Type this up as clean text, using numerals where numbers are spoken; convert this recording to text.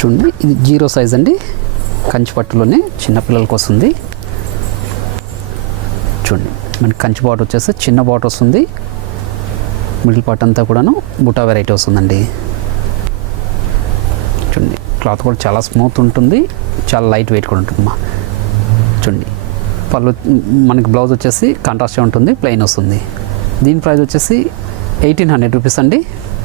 చూడండి, ఇది 0 సైజ్ అండి, కంచి పట్టులోనే చిన్నపిల్లలకి వస్తుంది. చూడండి, మనకి కంచి బాట్ వచ్చేసి చిన్న బాట్ వస్తుంది. మిడిల్ పార్ట్ అంతా కూడాను బుటా వెరైటీ వస్తుందండి. చూడండి, క్లాత్ కూడా చాలా స్మూత్ ఉంటుంది, చాలా లైట్ వెయిట్ కూడా ఉంటుంది. చూడండి, పళ్ళు మనకి బ్లౌజ్ వచ్చేసి కాంట్రాస్ట్గా ఉంటుంది, ప్లెయిన్ వస్తుంది. దీని ప్రైస్ వచ్చేసి 1800 రూపీస్ అండి.